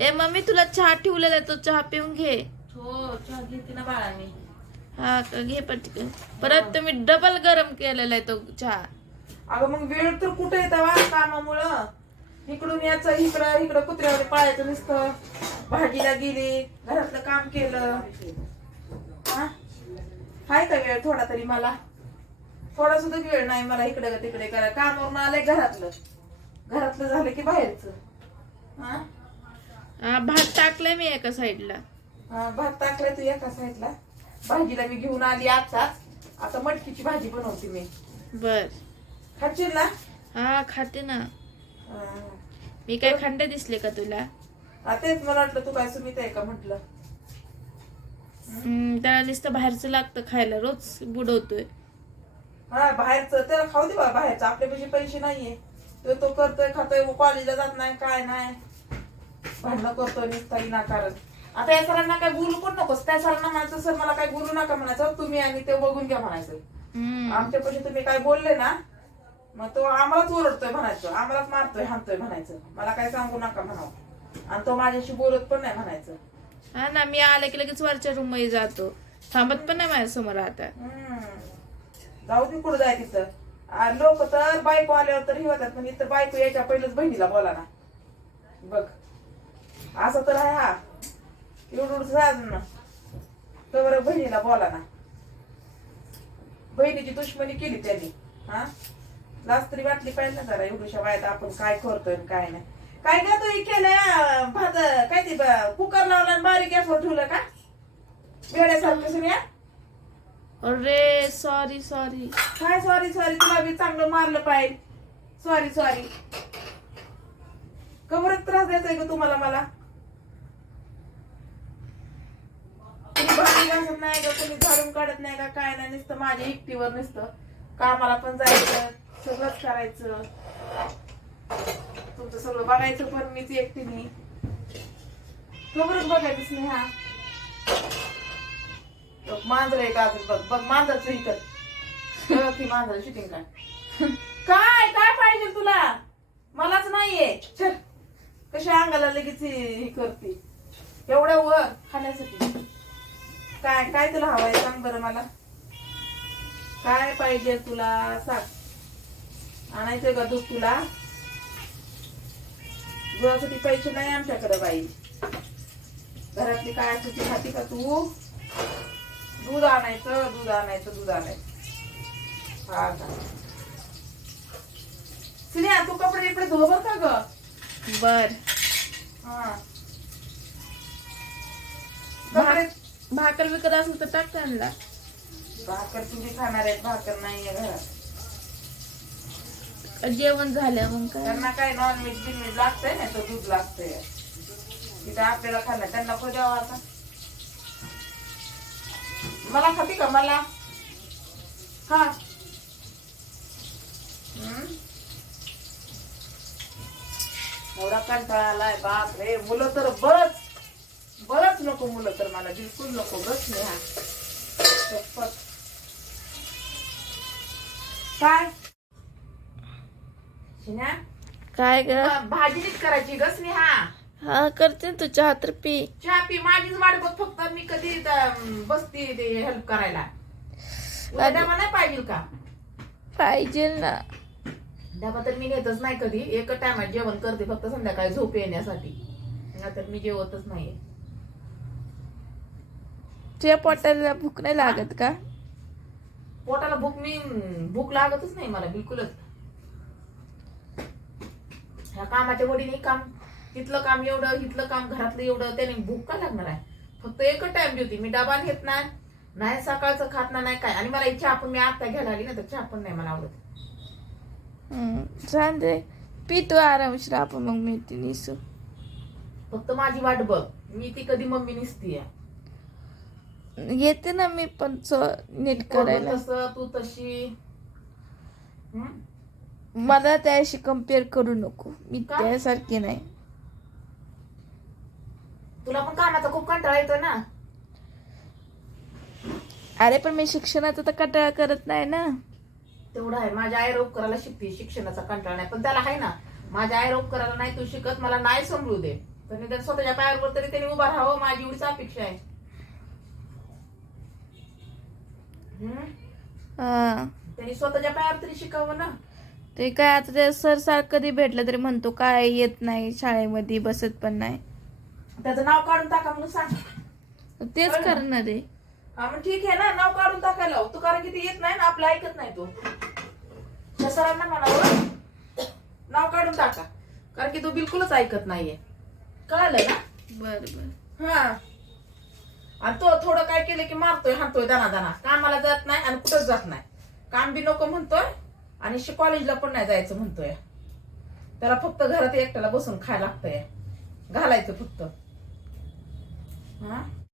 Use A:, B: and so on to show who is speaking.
A: ए mummy तुला चहा ठेवलेला तो चहा पिऊन घे.
B: हो चहा घेते ना बाळा मी
A: हा का घे पटकन. परत तुम्ही डबल गरम केलेला आहे तो चहा.
B: अगं मग वेळ तर कुठे येतं वा कामामुळं? इकडून याचं इकडं इकडं कुत्र्यावर पळायचं नुसतं. भाजीला गेली घरातलं काम केलं. हा? हाय का वेळ थोडा तरी मला? थोडा सुद्धा वेळ नाही मला इकडे तिकडे करा. कामावरून आलंय घरातलं. घरातलं झालं की बाहेरचं. हा?
A: भात टाकलाय मी एका साईडला.
B: हा, भात टाकलाय तू एका साईडला. भाजीला मी घेऊन आली आताच. आता मटकीची भाजी बनवते मी.
A: बर.
B: खाशील ना?
A: हा खाते ना. मी काय खंड दिसले का तुला?
B: तेच मला वाटलं तू काय सुमित आहे का म्हटलं.
A: त्याला नुसतं बाहेरचं लागतं खायला रोज बुडवतोय.
B: हा बाहेरचं त्याला खाऊ दे बाहेरचं. आपल्यापाशी पैसे नाहीये. तो तो करतोय खातोय कॉलेजला जात नाही काय नाही. भांडणं करतोय नुसता विनाकारण आता या सरांना काय बोलू पण नकोस. त्या सरांना म्हणायचं सर मला काय बोलू नका म्हणायचं. तुम्ही आणि ते बघून घ्या म्हणायचं. आमच्यापाशी तुम्ही काय बोलले ना मग तो आम्हालाच ओरडतोय म्हणायचं. आम्हालाच मारतोय हाणतोय म्हणायचं. मला काय सांगू नका म्हणावं. आणि तो माझ्याशी बोलत पण नाही म्हणायचं.
A: हा ना मी आले की लगेच वरच्या रूममध्ये जातो. थांबत पण नाही माझ्यासमोर आता.
B: जाऊ दे कुठं जाय तिथं. लोक तर बायको आल्यावर तर हे होतात पण इथं बायको यायच्या पहिलेच बहिणीला बोला ना. बघ. असं तर आहे हा. एवढं अजून तर बहिणीला बोला ना. बहिणीची दुश्मनी केली त्यांनी. हा? लाच तरी वाटली पाहिजे ना जरा एवढ्याशा वयात आपण काय करतोय काय नाही. काय का तू केलं? भात काय ते कुकर लावला आणि बारीक गॅसवर ठेवलं का? वेड्यासारखं सुनिया
A: अरे सॉरी सॉरी
B: काय सॉरी सॉरी तुला बी चांगलं मारलं पाहिजे. सॉरी सॉरी कमरत त्रास द्यायचा आहे का तुम्हाला मला कुणी भांडी घासत नाही का कुणी झाडून काढत नाही का काय नाही नुसतं माझ्या एकटीवर नुसतं कामाला पण जायचं सगळंच करायचं. तुमचं सगळं बघायचं पण मीच एकटीने कमरच बघायचं स्नेहा बघ, मांजर आहे का अजून बघ बघ मांजरचं इथं. ती मांजर शूटिंग काय. काय काय पाहिजे तुला? मलाच नाहीये. चल कशा अंगाला लगेच हे हे करते. एवढ्या वर खाण्यासाठी. काय काय तुला हवाय सांग बरं मला? काय पाहिजे तुला? सांग. आणायचं का दूध तुला? दुधासाठी पैसे नाही आमच्याकडे बाई. घरातली काय असते खाती का तू? दूध आणायचं दूध आणायचं दूध आणायचं. हा का? सिन्या तू कपडे इकडे धुव बर का ग?
A: बर.
B: हा. कपडे
A: भाकर विकत असेल तर टाक त्यांना
B: भाकर तुम्ही खाणार आहेत भाकर नाहीये घरात.
A: जेवण झालं मग काय?
B: त्यांना काय नॉनव्हेज बिनव्हेज लागतंय ना तर दूध लागतंय. तिथे आपल्याला खाल्लं त्यांना को द्यावं आता. मला खाती का मला? हा. हम्म? एवढा कंटाळा आलाय बाप रे. मुलं तर बरच बरच नको मुलं तर मला बिलकुल नको बस नेहा. काय?
A: काय ग?
B: भाजी नीट करायची ग स्नेहा.
A: हा करते ना तू चहा तर पी.
B: चहा पी माझीच वाट बघ फक्त मी कधी बसती हेल्प करायला. तुला डबा नाही पाहिजे का?
A: पाहिजे ना.
B: डबा तर मी नेतच नाही कधी. एक टायमात जेवण करते फक्त संध्याकाळी झोप येण्यासाठी. नाहीतर मी जेवतच नाहीये.
A: तुझ्या पोटाला भूक नाही लागत का?
B: पोटाला भूक मी भूक लागतच नाही मला बिलकुलच. ह्या कामाच्या वडीने काम तिथलं काम एवढं इथलं काम घरातलं एवढं त्याने भूक का लागणार आहे? फक्त एकच टाइम जेवते मी डबा घेत नाही सकाळचं खात नाही काय. आणि मला इच्छा आपण मी आता घ्यायला आली ना तर चहा पण नाही मला आवडत.
A: छान दे. पी तू आरामशीर आपण मग मी ती निसू.
B: फक्त माझी वाट बघ. मी ती कधी मम्मी निसतीये.
A: येते ना मी पण नीट करायला.
B: तसं तू तशी. हं?
A: मला त्याशी कंपेअर करू नको. मी
B: का?
A: त्यासारखी नाही.
B: तुला पण कामाचा खूप कंटाळा येतोय ना.
A: अरे पण मी शिक्षणाचा तर कंटाळा करत नाही ना.
B: तेवढं आहे. माझ्या आई रोग करायला शिकते. शिक्षणाचा कंटाळा नाही. पण त्याला आहे ना. माझ्या आई रोग करायला नाही तू शिकत. मला नाही समजू दे. तर निदान स्वतःच्या पायावर तरी त्यांनी उभा राहावं. माझी एवढीच अपेक्षा आहे हम्म?
A: हा.
B: त्यांनी स्वतःच्या पायावर तरी शिकावं ना.
A: ते काय आता ते सर सार कधी भेटलं तरी म्हणतो काय येत नाही शाळेमध्ये बसत पण नाही.
B: त्याचं नाव काढून टाका म्हणून सांग.
A: तेच करणार आहे.
B: हा मग ठीक आहे ना नाव काढून टाकायला लाव. तू कारण की ते येत नाही ना आपलं ऐकत नाही तो. त्या सरांना म्हणावं नाव काढून टाका. कारण की तो बिलकुलच ऐकत नाहीये. कळालं ना?
A: बर बर.
B: हा. आणि तो थोडं काय केलं की मारतोय हाणतोय दाना दाना. कामाला जात नाही आणि कुठंच जात नाही. काम बी नको म्हणतोय आणि कॉलेजला पण नाही जायचं म्हणतोय. त्याला फक्त घरात एकट्याला बसून खायला लागतंय. घालायचं फक्त. हा?